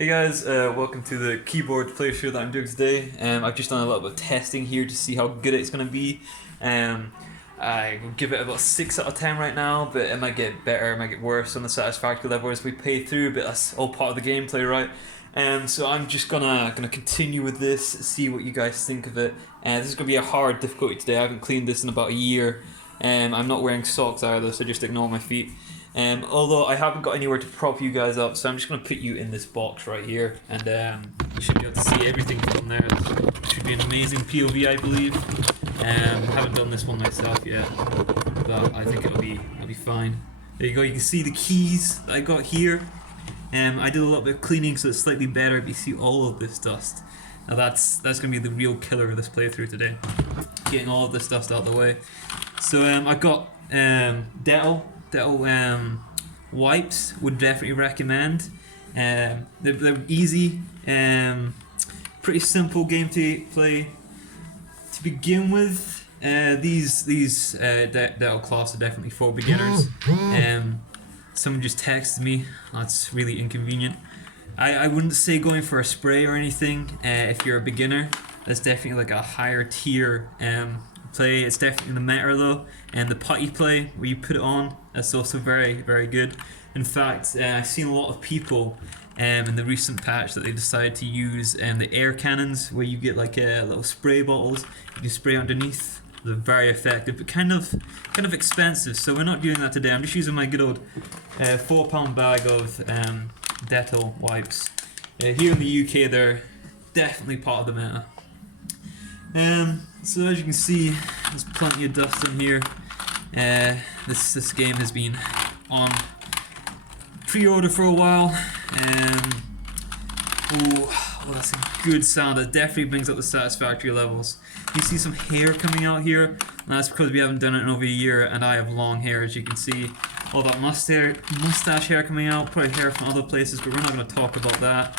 Hey guys, welcome to the keyboard playthrough that I'm doing today. I've just done a little bit of testing here to see how good it's going to be. I will give it about 6 out of 10 right now, but it might get better, it might get worse on the satisfactory level as we play through, but that's all part of the gameplay, right? So I'm just gonna continue with this, see what you guys think of it. This is gonna be a hard difficulty today. I haven't cleaned this in about a year. I'm not wearing socks either, so just ignore my feet. Although I haven't got anywhere to prop you guys up, so I'm just going to put you in this box right here, and you should be able to see everything from there. This should be an amazing POV, I believe. Haven't done this one myself yet, but I think it'll be fine. There you go. You can see the keys that I got here. I did a little bit of cleaning, so it's slightly better. But you see all of this dust. Now that's going to be the real killer of this playthrough today. Getting all of this dust out of the way. So I got Dettol wipes, would definitely recommend. They're easy, pretty simple game to play to begin with. These Dettol cloths are definitely for beginners. Someone just texted me. That's really inconvenient. I wouldn't say going for a spray or anything if you're a beginner. That's definitely like a higher tier play. It's definitely the meta though, and the putty play where you put it on, that's also very, very good. In fact, I've seen a lot of people in the recent patch that they decided to use the air cannons, where you get like little spray bottles you can spray underneath. They're very effective, but kind of expensive, so we're not doing that today. I'm just using my good old £4 bag of Dettol wipes. Here in the UK, they're definitely part of the meta. So as you can see, there's plenty of dust in here. This game has been on pre-order for a while. Oh, that's a good sound. It definitely brings up the satisfactory levels. You see some hair coming out here, and that's because we haven't done it in over a year, and I have long hair, as you can see. All that mustache hair coming out, probably hair from other places, but we're not going to talk about that.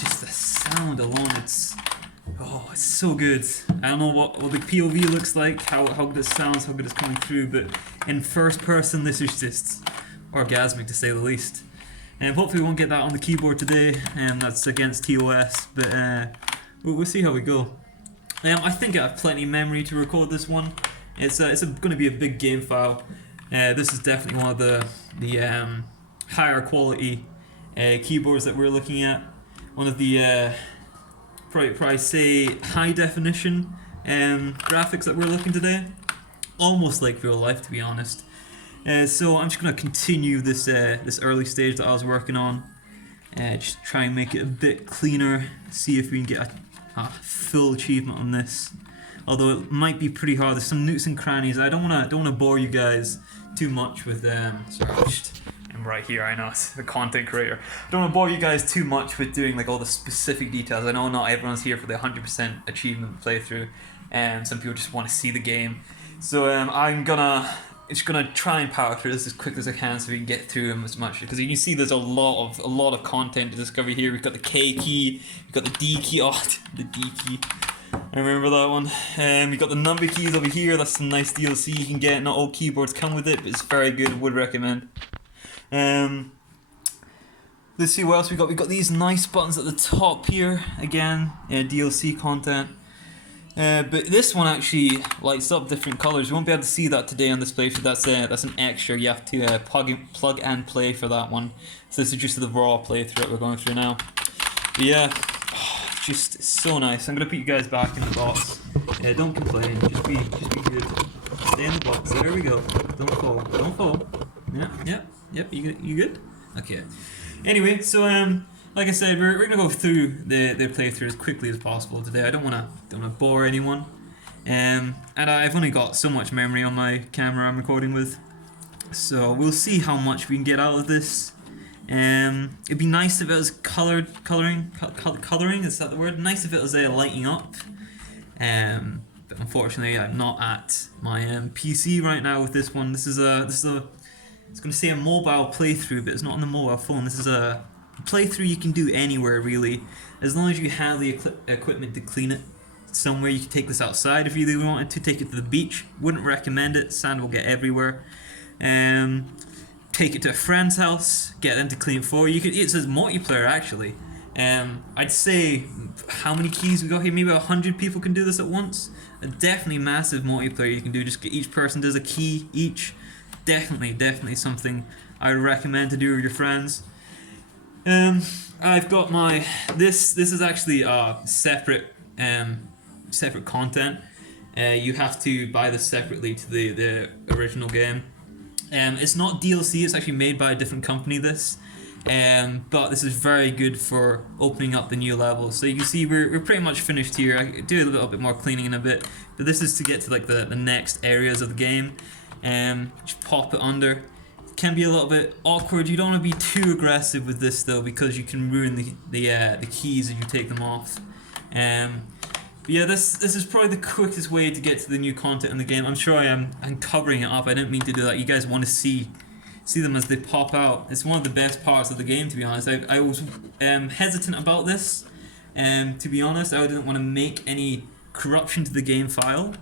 Just the sound alone, it's so good. I don't know what the POV looks like, how good it sounds, how good it's coming through, but in first person, this is just orgasmic to say the least. Hopefully we won't get that on the keyboard today, that's against TOS, but we'll see how we go. I think I have plenty of memory to record this one. It's going to be a big game file. This is definitely one of the higher quality keyboards that we're looking at. One of the probably say high definition graphics that we're looking today. Almost like real life, to be honest. So I'm just going to continue this early stage that I was working on. Just try and make it a bit cleaner. See if we can get a full achievement on this. Although it might be pretty hard. There's some nooks and crannies. I don't want to bore you guys too much with I'm right here, I know, it's the content creator. I don't want to bore you guys too much with doing like all the specific details. I know not everyone's here for the 100% achievement playthrough, and some people just want to see the game. So I'm just gonna try and power through this as quick as I can so we can get through them as much, because you can see there's a lot of content to discover here. We've got the K key, we've got the D key. Oh, the D key. I remember that one. We've got the number keys over here. That's some nice DLC you can get. Not all keyboards come with it, but it's very good. Would recommend. Let's see what else we got. We got these nice buttons at the top here. Again, DLC content. But this one actually lights up different colors. You won't be able to see that today on this playthrough. That's an extra. You have to plug and play for that one. So this is just the raw playthrough that we're going through now. But yeah, just so nice. I'm gonna put you guys back in the box. Don't complain. Just be good. Stay in the box. There we go. Don't fall. Don't fall. Yep. You good? Okay. Anyway, so like I said, we're gonna go through the playthrough as quickly as possible today. I don't wanna bore anyone, and I've only got so much memory on my camera I'm recording with, so we'll see how much we can get out of this. It'd be nice if it was coloring. Is that the word? Nice if it was lighting up. But unfortunately, I'm not at my PC right now with this one. This is it's going to say a mobile playthrough, but it's not on the mobile phone. This is a playthrough you can do anywhere, really. As long as you have the equipment to clean it somewhere. You can take this outside if you really wanted to. Take it to the beach. Wouldn't recommend it. Sand will get everywhere. take it to a friend's house, get them to clean it for you. It says multiplayer actually. I'd say how many keys we got here? Maybe 100 people can do this at once. Definitely massive multiplayer you can do. Just get each person does a key each. Definitely something I would recommend to do with your friends. I've got my this is actually separate content. You have to buy this separately to the original game. It's not DLC. It's actually made by a different company. But this is very good for opening up the new levels. So you can see we're pretty much finished here. I do a little bit more cleaning in a bit, but this is to get to like the next areas of the game. Just pop it under. It can be a little bit awkward. You don't want to be too aggressive with this though, because you can ruin the keys if you take them off. But yeah, this is probably the quickest way to get to the new content in the game. I'm sure I'm covering it up. I didn't mean to do that. You guys want to see them as they pop out. It's one of the best parts of the game, to be honest. I was hesitant about this, to be honest. I didn't want to make any corruption to the game file,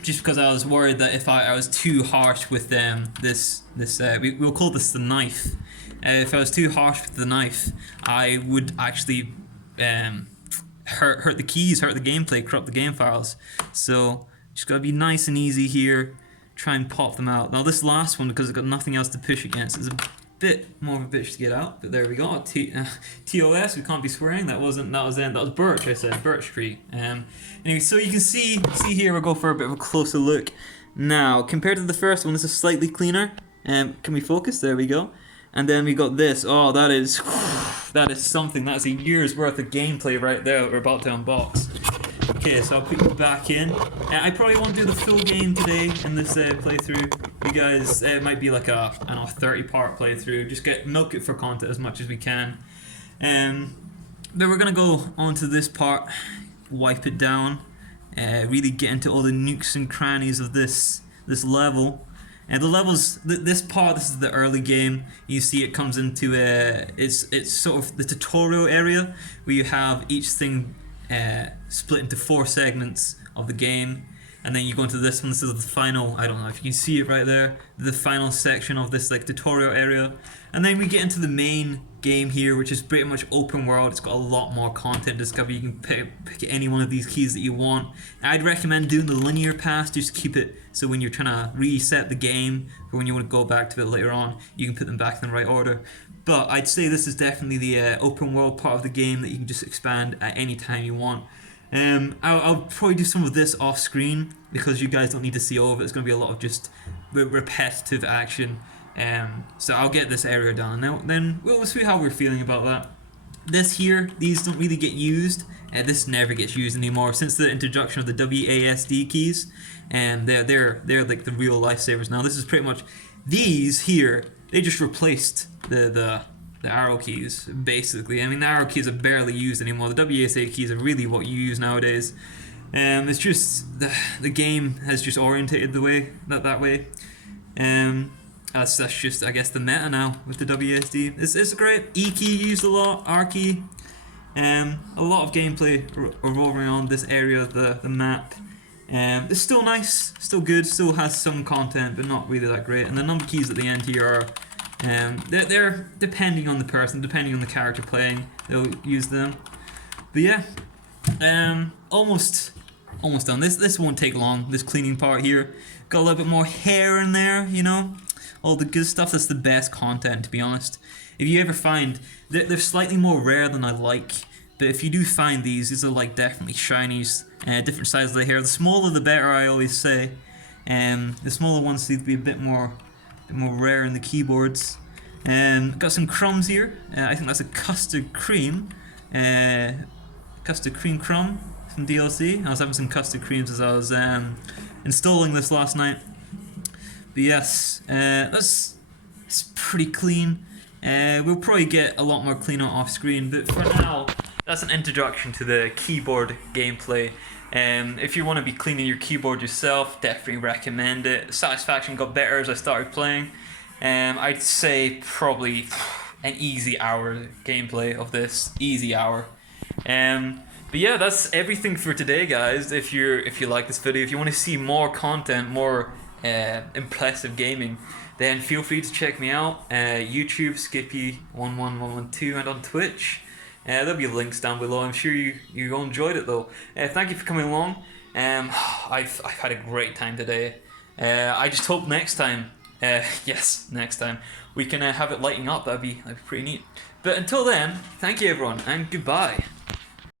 just because I was worried that if I was too harsh with we'll call this the knife. If I was too harsh with the knife, I would actually hurt the keys, hurt the gameplay, corrupt the game files. So just gotta be nice and easy here. Try and pop them out. Now this last one, because it's got nothing else to push against, is a bit more of a bitch to get out. But there we go. TOS. We can't be swearing. That was Birch. I said Birch Street. Anyway, so you can see here. We'll go for a bit of a closer look. Now compared to the first one, this is slightly cleaner. Can we focus? There we go. And then we got this. Oh, that is something. That's a year's worth of gameplay right there that we're about to unbox. Okay, so I'll put you back in. I probably won't do the full game today in this playthrough. You guys, it might be like a 30-part playthrough. Just milk it for content as much as we can. Then we're gonna go on to this part, wipe it down, really get into all the nooks and crannies of this level. And the levels, this is the early game. You see it comes into it's sort of the tutorial area where you have each thing split into 4 segments of the game, and then you go into this one. This is the final, I don't know if you can see it right there, the final section of this like tutorial area. And then we get into the main game here, which is pretty much open world. It's got a lot more content to discover. You can pick any one of these keys that you want. I'd recommend doing the linear path, just keep it so when you're trying to reset the game or when you want to go back to it later on, you can put them back in the right order. But I'd say this is definitely the open world part of the game that you can just expand at any time you want. I'll probably do some of this off screen because you guys don't need to see all of it. It's going to be a lot of just repetitive action. So I'll get this area done, and then we'll see how we're feeling about that. These don't really get used. This never gets used anymore since the introduction of the WASD keys, and they're like the real lifesavers now. This is pretty much these here. They just replaced the arrow keys, basically. I mean, the arrow keys are barely used anymore. The WASD keys are really what you use nowadays. It's just the game has just orientated the way that way. That's just, I guess, the meta now with the WASD. It's great. E key used a lot. R key. A lot of gameplay revolving around this area of the map. It's still nice, still good, still has some content, but not really that great. And the number keys at the end here are, they're depending on the person, depending on the character playing, they'll use them. But yeah, almost done. This won't take long. This cleaning part here, got a little bit more hair in there, you know. All the good stuff. That's the best content, to be honest. If you ever find they're slightly more rare than I like, but if you do find these are like definitely shinies, different sizes of the hair. The smaller the better, I always say. The smaller ones seem to be a bit more rare in the keyboards. Got some crumbs here. I think that's a custard cream crumb from DLC. I was having some custard creams as I was installing this last night. But yes, it's pretty clean. We'll probably get a lot more cleaner off screen, but for now, that's an introduction to the keyboard gameplay. If you want to be cleaning your keyboard yourself, definitely recommend it. Satisfaction got better as I started playing. I'd say probably an easy hour gameplay of this, easy hour. But yeah, that's everything for today, guys. If you like this video, if you want to see more content, more impressive gaming, then feel free to check me out. YouTube, Skippy11112, and on Twitch. There'll be links down below. I'm sure you all enjoyed it though. Thank you for coming along. I've had a great time today. I just hope next time, next time, we can have it lighting up. That'd be pretty neat. But until then, thank you everyone, and goodbye.